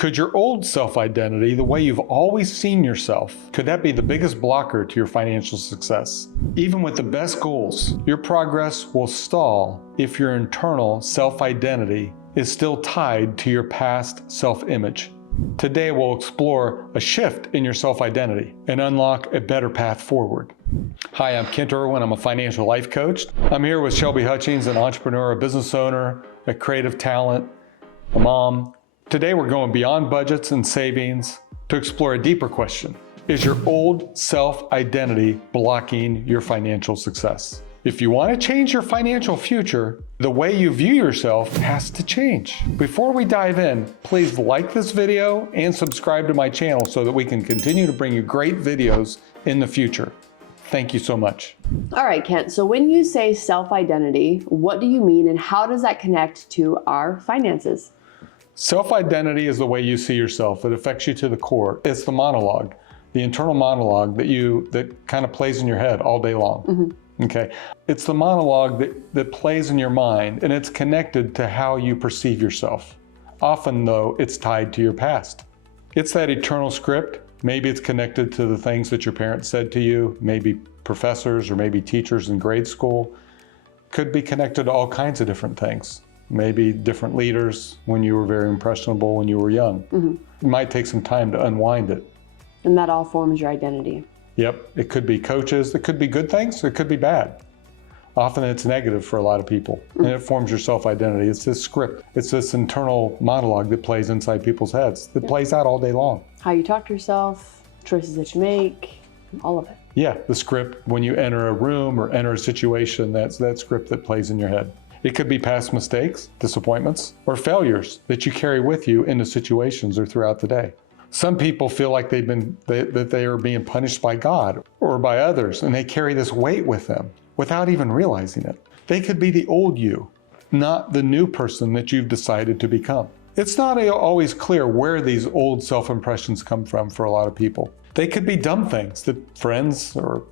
Could your old self-identity, the way you've always seen yourself, could that be the biggest blocker to your financial success? Even with the best goals, your progress will stall if your internal self-identity is still tied to your past self-image. Today we'll explore a shift in your self-identity and unlock a better path forward. Hi, I'm Kent Irwin. I'm a financial life coach. I'm here with Shelby Hutchings, an entrepreneur, a business owner, a creative talent, a mom. Today we're going beyond budgets and savings to explore a deeper question. Is your old self-identity blocking your financial success? If you want to change your financial future, the way you view yourself has to change. Before we dive in, please like this video and subscribe to my channel so that we can continue to bring you great videos in the future. Thank you so much. All right, Kent, so when you say self-identity, what do you mean and how does that connect to our finances? Self-identity is the way you see yourself. It affects you to the core. It's the monologue, the internal monologue that kind of plays in your head all day long. Mm-hmm. Okay, it's the monologue that plays in your mind, and it's connected to how you perceive yourself. Often, though, it's tied to your past. It's that eternal script. Maybe it's connected to the things that your parents said to you, maybe professors or maybe teachers in grade school. Could be connected to all kinds of different things. Maybe different leaders when you were very impressionable when you were young. Mm-hmm. It might take some time to unwind it. And that all forms your identity. Yep, it could be coaches, it could be good things, it could be bad. Often it's negative for a lot of people, and it forms your self-identity. It's this script, it's this internal monologue that plays inside people's heads, that plays out all day long. How you talk to yourself, choices that you make, all of it. Yeah, the script when you enter a room or enter a situation, that's that script that plays in your head. It could be past mistakes, disappointments, or failures that you carry with you into situations or throughout the day. Some people feel like that they are being punished by God or by others, and they carry this weight with them without even realizing it. They could be the old you, not the new person that you've decided to become. It's not always clear where these old self-impressions come from for a lot of people. They could be dumb things that friends or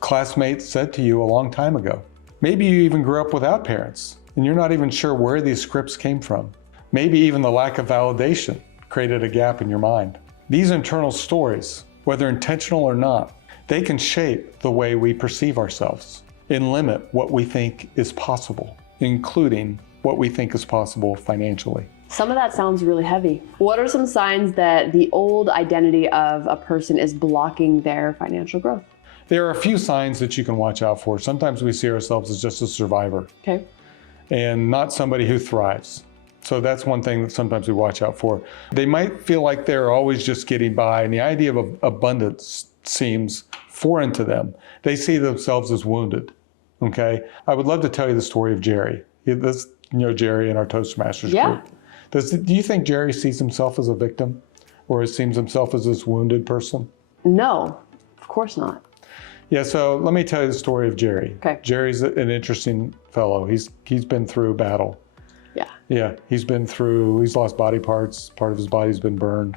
classmates said to you a long time ago. Maybe you even grew up without parents, and you're not even sure where these scripts came from. Maybe even the lack of validation created a gap in your mind. These internal stories, whether intentional or not, they can shape the way we perceive ourselves and limit what we think is possible, including what we think is possible financially. Some of that sounds really heavy. What are some signs that the old identity of a person is blocking their financial growth? There are a few signs that you can watch out for. Sometimes we see ourselves as just a survivor. Okay. And not somebody who thrives. So that's one thing that sometimes we watch out for. They might feel like they're always just getting by, and the idea of abundance seems foreign to them. They see themselves as wounded, okay? I would love to tell you the story of Jerry. Jerry in our Toastmasters group. Do you think Jerry sees himself as a victim or sees himself as this wounded person? No, of course not. Yeah, so let me tell you the story of Jerry. Okay. Jerry's an interesting fellow. He's been through battle. Yeah, he's lost body parts. Part of his body's been burned.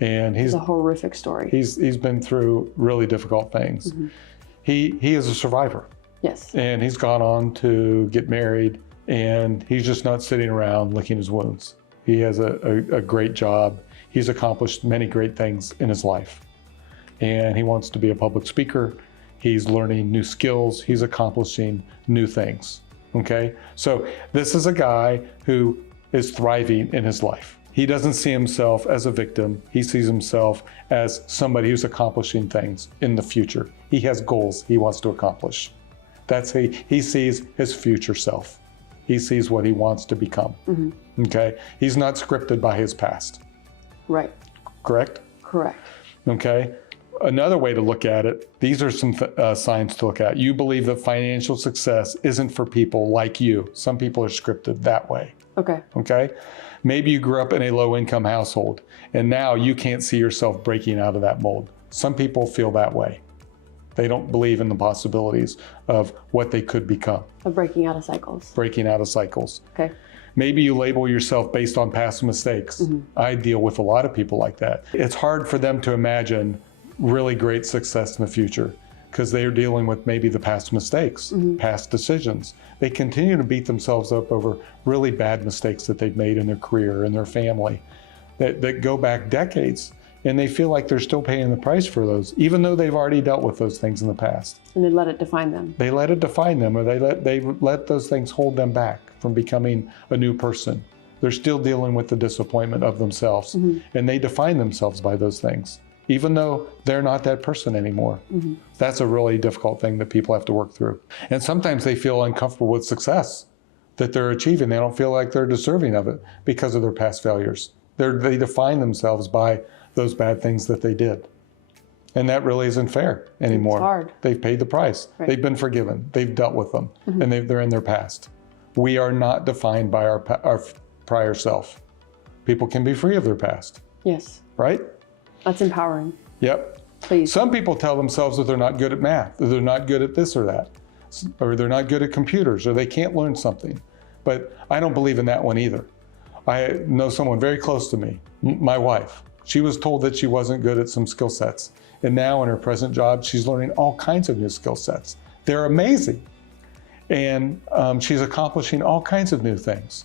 And it's a horrific story. He's been through really difficult things. Mm-hmm. He is a survivor. Yes. And he's gone on to get married, and he's just not sitting around licking his wounds. He has a great job. He's accomplished many great things in his life. And he wants to be a public speaker. He's learning new skills. He's accomplishing new things. Okay, so this is a guy who is thriving in his life. He doesn't see himself as a victim. He sees himself as somebody who's accomplishing things in the future. He has goals he wants to accomplish. He sees his future self. He sees what he wants to become. Mm-hmm. Okay, he's not scripted by his past. Right. Correct? Correct. Okay. Another way to look at it, these are some signs to look at. You believe that financial success isn't for people like you. Some people are scripted that way. Okay. Okay? Maybe you grew up in a low-income household, and now you can't see yourself breaking out of that mold. Some people feel that way. They don't believe in the possibilities of what they could become. Of breaking out of cycles. Breaking out of cycles. Okay. Maybe you label yourself based on past mistakes. Mm-hmm. I deal with a lot of people like that. It's hard for them to imagine really great success in the future because they are dealing with maybe the past mistakes, past decisions. They continue to beat themselves up over really bad mistakes that they've made in their career, in their family, that go back decades, and they feel like they're still paying the price for those, even though they've already dealt with those things in the past. And they let it define them. They let it define them, or they let those things hold them back from becoming a new person. They're still dealing with the disappointment of themselves, and they define themselves by those things, even though they're not that person anymore. That's a really difficult thing that people have to work through. And sometimes they feel uncomfortable with success that they're achieving. They don't feel like they're deserving of it because of their past failures. They define themselves by those bad things that they did. And that really isn't fair anymore. It's hard. They've paid the price. Right. They've been forgiven. They've dealt with them, and they're in their past. We are not defined by our prior self. People can be free of their past. Yes. Right? That's empowering. Yep. Please. Some people tell themselves that they're not good at math, or they're not good at this or that, or they're not good at computers, or they can't learn something. But I don't believe in that one either. I know someone very close to me, my wife. She was told that she wasn't good at some skill sets. And now in her present job, she's learning all kinds of new skill sets. They're amazing. And she's accomplishing all kinds of new things.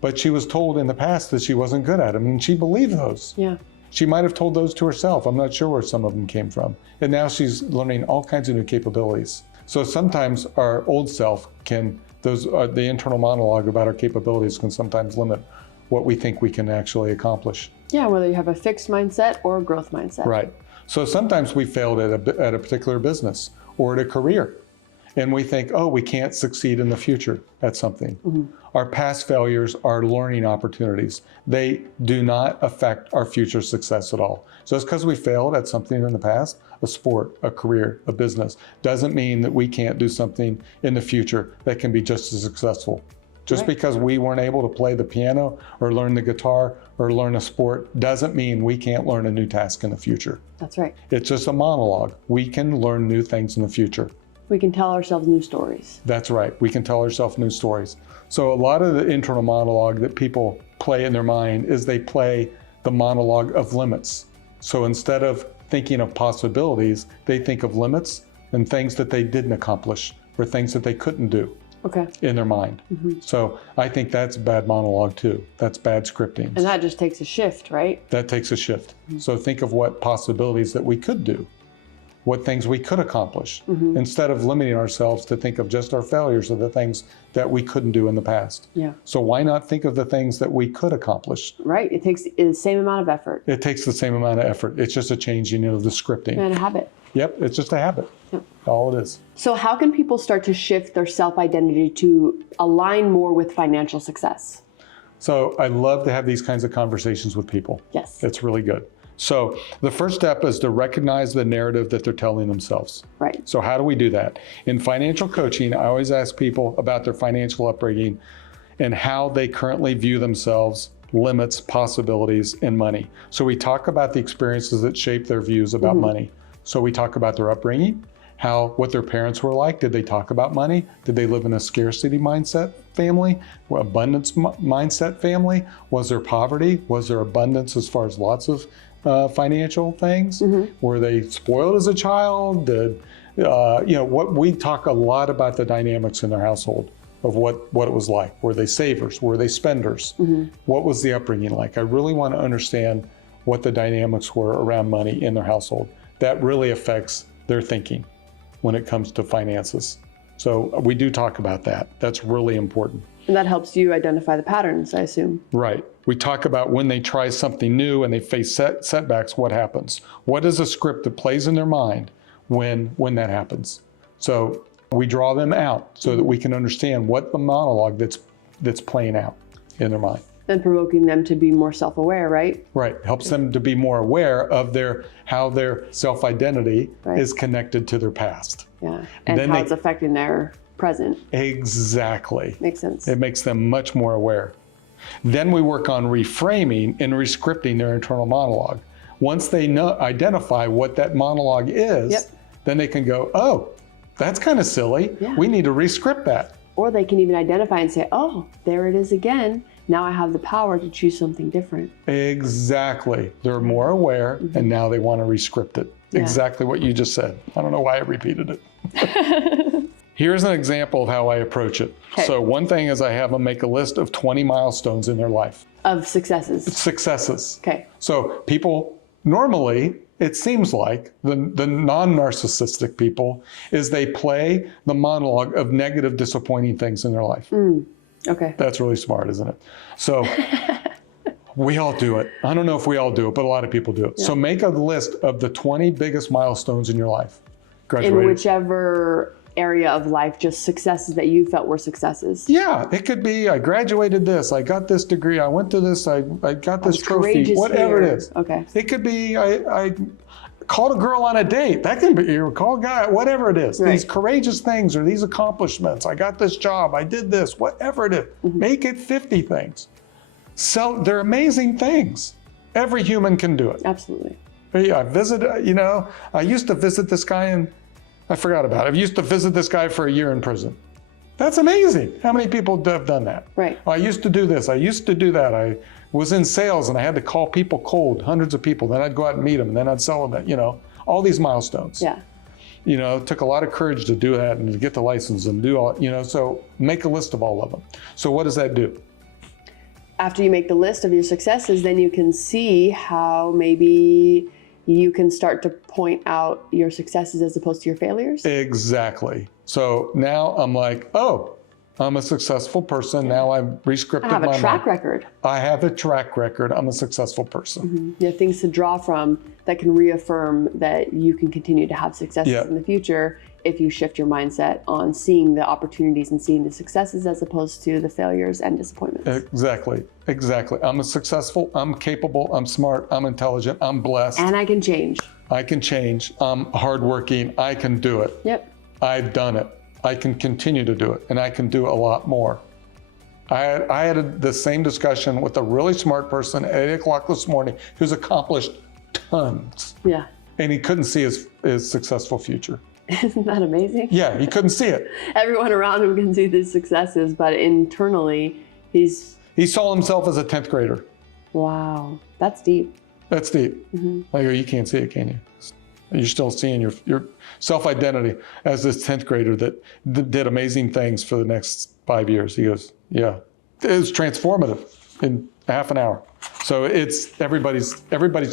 But she was told in the past that she wasn't good at them, and she believed those. Yeah. She might have told those to herself. I'm not sure where some of them came from. And now she's learning all kinds of new capabilities. So sometimes our old self the internal monologue about our capabilities can sometimes limit what we think we can actually accomplish. Yeah, whether you have a fixed mindset or a growth mindset. Right. So sometimes we failed at a particular business or at a career, and we think, oh, we can't succeed in the future at something. Our past failures are learning opportunities. They do not affect our future success at all. So it's because we failed at something in the past, a sport, a career, a business, doesn't mean that we can't do something in the future that can be just as successful. Just because we weren't able to play the piano or learn the guitar or learn a sport doesn't mean we can't learn a new task in the future. That's right. It's just a monologue. We can learn new things in the future. We can tell ourselves new stories. That's right. We can tell ourselves new stories. So a lot of the internal monologue that people play in their mind is they play the monologue of limits. So instead of thinking of possibilities, they think of limits and things that they didn't accomplish or things that they couldn't do. Okay. In their mind. So I think that's bad monologue too. That's bad scripting. And that just takes a shift, right? That takes a shift. So think of what possibilities that we could do, what things we could accomplish, instead of limiting ourselves to think of just our failures or the things that we couldn't do in the past. Yeah. So why not think of the things that we could accomplish? Right. It takes the same amount of effort. It takes the same amount of effort. It's just a changing of the scripting. And a habit. Yep, it's just a habit. Yep. All it is. So how can people start to shift their self-identity to align more with financial success? So I love to have these kinds of conversations with people. Yes. It's really good. So the first step is to recognize the narrative that they're telling themselves. Right. So how do we do that? In financial coaching, I always ask people about their financial upbringing and how they currently view themselves, limits, possibilities, and money. So we talk about the experiences that shape their views about money. So we talk about their upbringing, what their parents were like. Did they talk about money? Did they live in a scarcity mindset family, abundance mindset family? Was there poverty? Was there abundance as far as lots of financial things? Were they spoiled as a child? We talk a lot about the dynamics in their household of what it was like. Were they savers? Were they spenders? What was the upbringing like? I really want to understand what the dynamics were around money in their household. That really affects their thinking when it comes to finances. So we do talk about that. That's really important. And that helps you identify the patterns, I assume. Right. We talk about when they try something new and they face setbacks, what happens? What is a script that plays in their mind when that happens? So we draw them out so that we can understand what the monologue that's playing out in their mind. And provoking them to be more self-aware, right? Right. Helps them to be more aware of how their self-identity is connected to their past. Yeah. And how it's affecting their present. Exactly. Makes sense. It makes them much more aware. Then we work on reframing and rescripting their internal monologue. Once they identify what that monologue is, then they can go, oh, that's kind of silly. Yeah. We need to rescript that. Or they can even identify and say, oh, there it is again. Now I have the power to choose something different. Exactly. They're more aware, and now they want to rescript it. Yeah. Exactly what you just said. I don't know why I repeated it. Here's an example of how I approach it. Okay. So one thing is I have them make a list of 20 milestones in their life. Of successes. Successes. Okay. So people normally, it seems like the non-narcissistic people is they play the monologue of negative, disappointing things in their life. Okay. That's really smart, isn't it? So we all do it. I don't know if we all do it, but a lot of people do it. So make a list of the 20 biggest milestones in your life. In whichever area of life, just successes that you felt were successes. Yeah, it could be I graduated this, I got this degree, I went to this, I got this trophy, whatever it is. Okay. It could be I called a girl on a date. That can be, you call a guy, whatever it is. Right. These courageous things or these accomplishments. I got this job, I did this, whatever it is. Make it 50 things. So they're amazing things. Every human can do it. Absolutely. I visited, I used to visit this guy and I forgot about it. I used to visit this guy for a year in prison. That's amazing. How many people have done that? Right. I used to do this. I used to do that. I was in sales and I had to call people cold, hundreds of people. Then I'd go out and meet them and then I'd sell them, all these milestones. Yeah. It took a lot of courage to do that and to get the license and do all, so make a list of all of them. So what does that do? After you make the list of your successes, then you can see how maybe you can start to point out your successes as opposed to your failures. Exactly. So now I'm like, oh, I'm a successful person. Now I've re-scripted my mind. I have a track record. I have a track record. I'm a successful person. You have things to draw from that can reaffirm that you can continue to have successes in the future if you shift your mindset on seeing the opportunities and seeing the successes as opposed to the failures and disappointments. Exactly. I'm successful, I'm capable, I'm smart, I'm intelligent, I'm blessed. And I can change. I can change. I'm hardworking. I can do it. Yep. I've done it. I can continue to do it, and I can do a lot more. I had the same discussion with a really smart person at 8 o'clock this morning who's accomplished tons. Yeah. And he couldn't see his successful future. Isn't that amazing? Yeah, he couldn't see it. Everyone around him can see these successes, but internally, he saw himself as a 10th grader. Wow, that's deep. That's deep. I go, you can't see it, can you? You're still seeing your self-identity as this 10th grader that did amazing things for the next 5 years. He goes, yeah, it was transformative in half an hour. So everybody's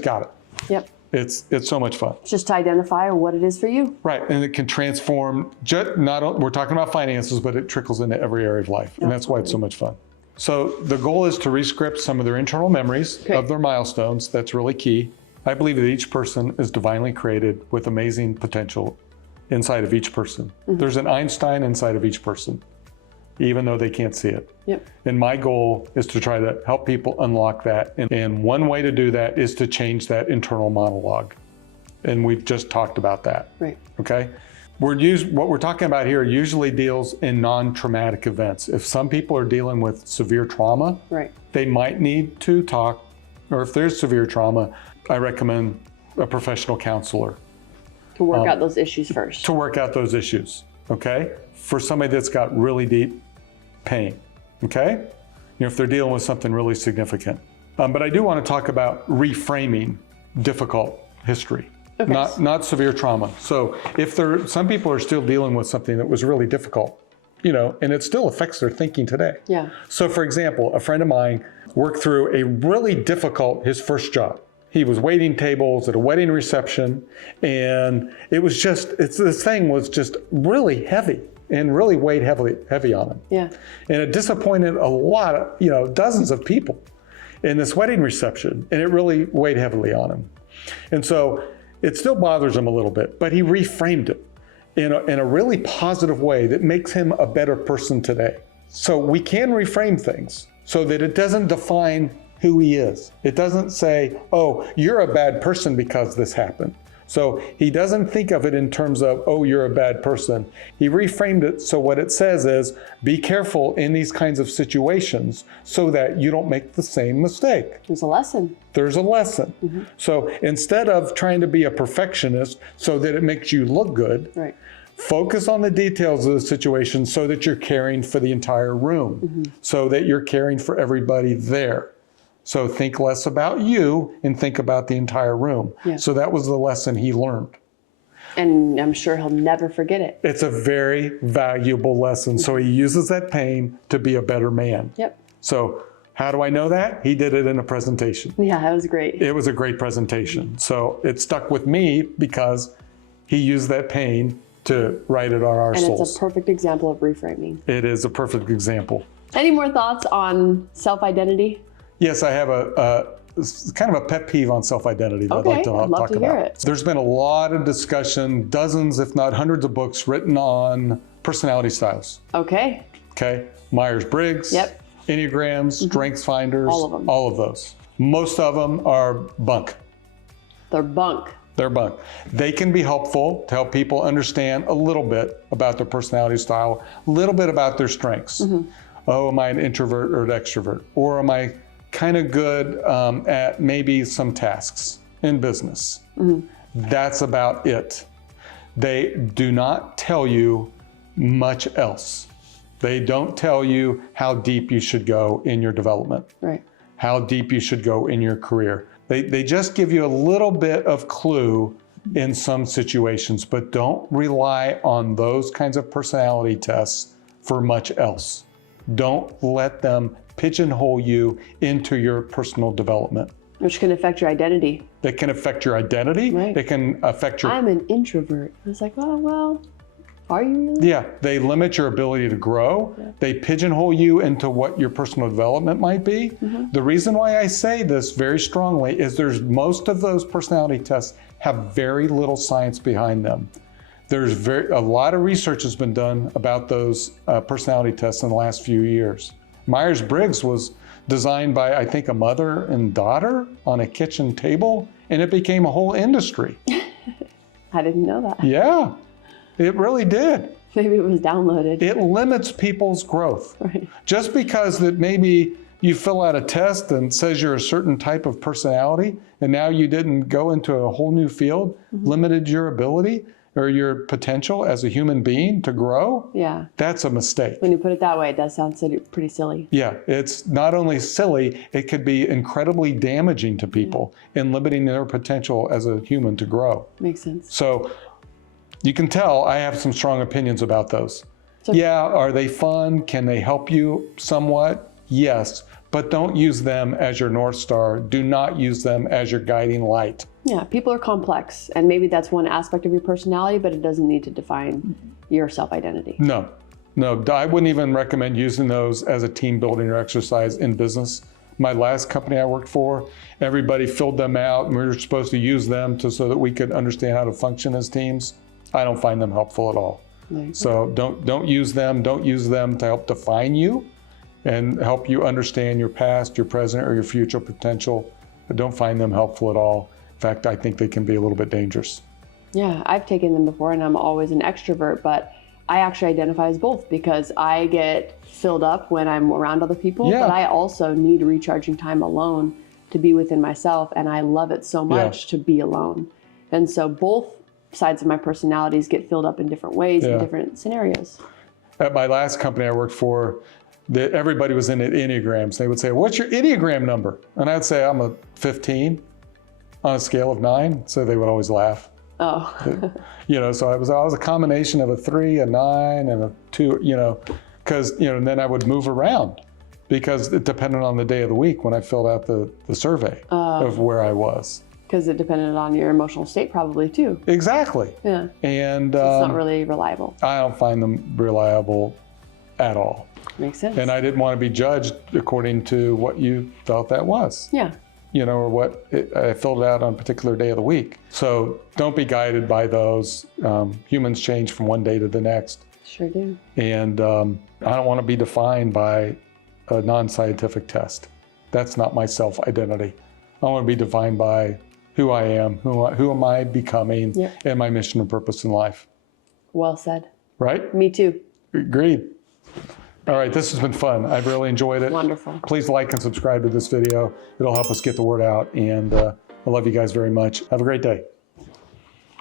got it. Yep. It's so much fun. Just to identify what it is for you. Right, and it can transform, we're talking about finances, but it trickles into every area of life. And that's why it's so much fun. So the goal is to re-script some of their internal memories of their milestones. That's really key. I believe that each person is divinely created with amazing potential inside of each person. There's an Einstein inside of each person, even though they can't see it. Yep. And my goal is to try to help people unlock that. And one way to do that is to change that internal monologue. And we've just talked about that. Right. Okay? What we're talking about here usually deals in non-traumatic events. If some people are dealing with severe trauma, they might need to talk, or if there's severe trauma, I recommend a professional counselor. To work out those issues first. To work out those issues, okay? For somebody that's got really deep pain, okay? If they're dealing with something really significant. But I do want to talk about reframing difficult history. Okay. Not severe trauma. So if some people are still dealing with something that was really difficult, and it still affects their thinking today. Yeah. So for example, a friend of mine worked through a really difficult, his first job. He was waiting tables at a wedding reception, and this thing was just really heavy and really weighed heavy on him. Yeah. And it disappointed a lot of, dozens of people in this wedding reception, and it really weighed heavily on him. And so it still bothers him a little bit, but he reframed it in a really positive way that makes him a better person today. So we can reframe things so that it doesn't define who he is. It doesn't say, oh, you're a bad person because this happened. So he doesn't think of it in terms of, oh, you're a bad person. He reframed it so what it says is, be careful in these kinds of situations so that you don't make the same mistake. There's a lesson. There's a lesson. So instead of trying to be a perfectionist so that it makes you look good, focus on the details of the situation so that you're caring for the entire room, so that you're caring for everybody there. So think less about you and think about the entire room. Yeah. So that was the lesson he learned. And I'm sure he'll never forget it. It's a very valuable lesson. So he uses that pain to be a better man. Yep. So how do I know that? He did it in a presentation. Yeah, that was great. It was a great presentation. So it stuck with me because he used that pain to write it on our souls. It's a perfect example of reframing. It is a perfect example. Any more thoughts on self-identity? Yes, I have kind of a pet peeve on self-identity that I'd like to I'd love talk to about. hear it. There's been a lot of discussion, dozens, if not hundreds of books written on personality styles. Okay. Okay, Myers-Briggs, Yep. Enneagrams, Strengths Finders, All of them. all of those. Most of them are bunk. They're bunk. They're bunk. They can be helpful to help people understand a little bit about their personality style, a little bit about their strengths. Oh, am I an introvert or an extrovert? Or am I kind of good at maybe some tasks in business? That's about it. They do not tell you much else. They don't tell you how deep you should go in your development, Right. how deep you should go in your career. They just give you a little bit of clue in some situations, but don't rely on those kinds of personality tests for much else. Don't let them pigeonhole you into your personal development. Which can affect your identity. That can affect your identity. Right. It can affect your... I'm an introvert. I was like, oh, well, are you really? Yeah, they limit your ability to grow. Yeah. They pigeonhole you into what your personal development might be. The reason why I say this very strongly is most of those personality tests have very little science behind them. There's a lot of research has been done about those personality tests in the last few years. Myers-Briggs was designed by, I think, a mother and daughter on a kitchen table, and it became a whole industry. I didn't know that. Yeah, it really did. Maybe it was downloaded. It limits people's growth. Right. Just because that maybe you fill out a test and says you're a certain type of personality, and now you didn't go into a whole new field, limited your ability or your potential as a human being to grow, Yeah. that's a mistake. When you put it that way, it does sound pretty silly. Yeah, it's not only silly, it could be incredibly damaging to people in limiting their potential as a human to grow. Makes sense. So you can tell I have some strong opinions about those. So- Yeah, are they fun? Can they help you somewhat? Yes, but don't use them as your North Star. Do not use them as your guiding light. Yeah, people are complex, and maybe that's one aspect of your personality, but it doesn't need to define your self-identity. No, I wouldn't even recommend using those as a team building or exercise in business. My last company I worked for, everybody filled them out, and we were supposed to use them so that we could understand how to function as teams. I don't find them helpful at all. So don't use them. Don't use them to help define you and help you understand your past, your present, or your future potential. I don't find them helpful at all. In fact, I think they can be a little bit dangerous. Yeah, I've taken them before, and I'm always an extrovert, but I actually identify as both because I get filled up when I'm around other people, Yeah. but I also need recharging time alone to be within myself, and I love it so much to be alone. And so both sides of my personalities get filled up in different ways in different scenarios. At my last company I worked for, everybody was into Enneagrams. They would say, "What's your Enneagram number?" And I'd say, "I'm a 15 on a scale of 9." So they would always laugh. Oh. So I was a combination of a 3, a 9, and a 2, because, and then I would move around because it depended on the day of the week when I filled out the survey of where I was. Because it depended on your emotional state probably too. Exactly. Yeah. And So it's not really reliable. I don't find them reliable at all. Makes sense. And I didn't want to be judged according to what you felt that was. Yeah. Or what I filled it out on a particular day of the week. So don't be guided by those. Humans change from one day to the next. Sure do. And I don't want to be defined by a non-scientific test. That's not my self-identity. I want to be defined by who I am, who am I becoming, and my mission and purpose in life. Well said. Right? Me too. Agreed. All right, this has been fun. I've really enjoyed it. Wonderful. Please like and subscribe to this video. It'll help us get the word out. And I love you guys very much. Have a great day.